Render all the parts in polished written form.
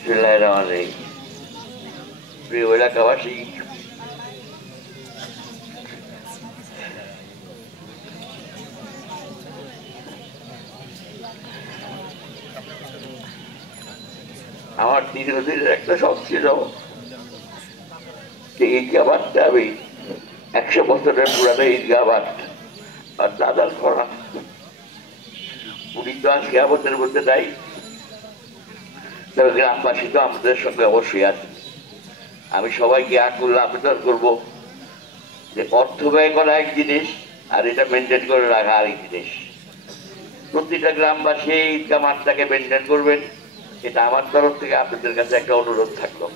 বিসমিল্লাহির-রহমানির-রহিম। প্রিয় এলাকাবাসী, আমার দীর্ঘদিনের একটা শখ ছিল যে ঈদগাহ মাঠটা আমি 100 বছরের পুরানো ঈদগাহ মাঠ আর দাদার করা। উনি তো আজকে আমাদের মধ্যে নাই, তবে গ্রামবাসী তো আমাদের সঙ্গে অবশ্যই আছে। আমি সবাইকে আকুল আবেদন করব যে অর্থ ব্যয় করা এক জিনিস আর এটা মেনটেন করে রাখা আরেক জিনিস। প্রতিটা গ্রামবাসী ঈদগাহ মাঠটাকে মেনটেন করবেন, এটা আমার তরফ থেকে আপনাদের কাছে একটা অনুরোধ থাকলো।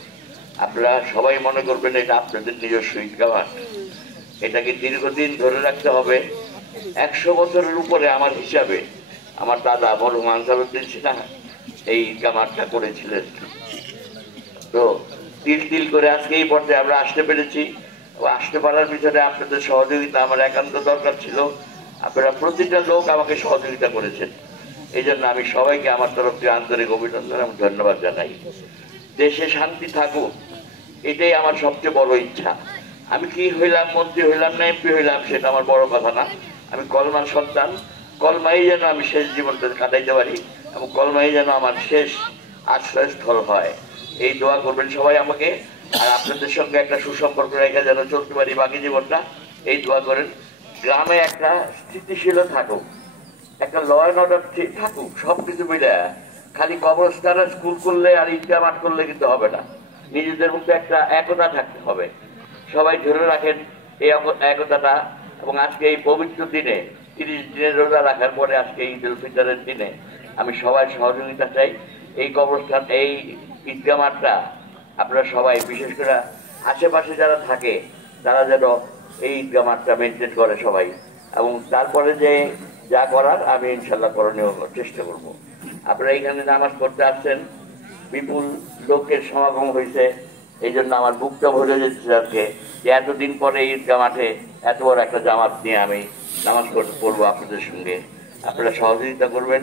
আপনারা সবাই মনে করবেন এটা আপনাদের নিজস্ব ঈদগাহ মাঠ, এটাকে দীর্ঘদিন ধরে রাখতে হবে। 100 বছরের উপরে আমার হিসাবে আমার দাদা মরহুম আনসারউদ্দিন সিনহা এই ঈদগাহ মাঠটা করেছিলেন। তো তিল তিল করে আজকে এই পর্যায়ে আমরা আসতে পেরেছি। আসতে পারার পিছনে আপনাদের সহযোগিতা আমার একান্ত দরকার ছিল। আপনারা প্রতিটা লোক আমাকে সহযোগিতা করেছেন, এই জন্য আমি সবাইকে আমার তরফ থেকে আন্তরিক অভিনন্দন এবং ধন্যবাদ জানাই। দেশে শান্তি থাকুক, এটাই আমার সবচেয়ে বড় ইচ্ছা। আমি কি হইলাম, মন্ত্রী হইলাম না এমপি হইলাম, সেটা আমার বড় কথা না। আমি কলমার সন্তান, কলমাই যেন আমি শেষ জীবনটা কাটাইতে পারি এবং কলমাই যেন আমার শেষ আশ্রয়স্থল হয়, এই দোয়া করবেন সবাই আমাকে। আর আপনাদের সঙ্গে একটা সুসম্পর্ক রেখে যেন চলতে পারি বাকি জীবনটা, এই দোয়া করেন। গ্রামে একটা স্থিতিশীল থাকুক, একটা ল অ্যান্ড অর্ডার ঠিক থাকুক, সবকিছু মিলে। খালি কবরস্থান স্কুল করলে আর ঈদগাহ মাঠ করলে কিন্তু হবে না, নিজেদের মধ্যে একটা একতা থাকতে হবে। সবাই ধরে রাখেন এই একতাটা। এবং আজকে এই পবিত্র দিনে 30 দিনের রোজা রাখার পরে আজকে ঈদ উল ফিতরের দিনে আমি সবাই সহযোগিতা চাই। এই কবরস্থান, এই ঈদগাহ মাঠটা আপনারা সবাই, বিশেষ করে আশেপাশে যারা থাকে তারা যেন এই ঈদগাহ মাঠটা মেনটেন করে সবাই। এবং তারপরে যে যা করার আমি ইনশাল্লাহ করণীয় চেষ্টা করব। আপনারা এখানে নামাজ পড়তে আসছেন, বিপুল লোকের সমাগম হয়েছে, এই জন্য আমার বুকটা ভরে যেতেছে আজকে যে এতদিন পরে ঈদগাহ মাঠে এত বড় একটা জামাত নিয়ে আমি নামাজ পড়বো আপনাদের সঙ্গে। আপনারা সহযোগিতা করবেন,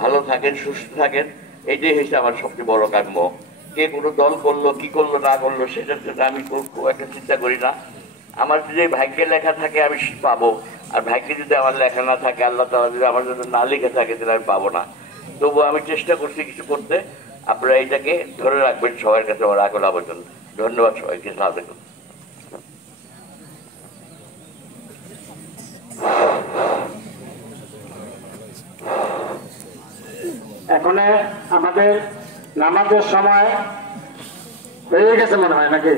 ভালো থাকেন, সুস্থ থাকেন, এটাই হচ্ছে আমার সবচেয়ে বড় কাম্য। কে কোনো দল করলো কি করলো না করলো সেটার জন্য আমি খুব একটা চিন্তা করি না। আমার যদি ভাগ্যে লেখা থাকে আমি পাবো, আর ভাগ্যে যদি আমার লেখা না থাকে, আল্লাহ তাআলা যদি আমার জন্য না লিখে থাকে, তাহলে আমি পাবো না। তবুও আমি চেষ্টা করছি কিছু করতে। আপনারা এটাকে ধরে রাখবেন, সবার কাছে আমার আকুল আবেদন। ধন্যবাদ সবাইকে। আসসালামু আলাইকুম। এখন আমাদের নামাজের সময় হয়ে গেছে মনে হয় নাকি?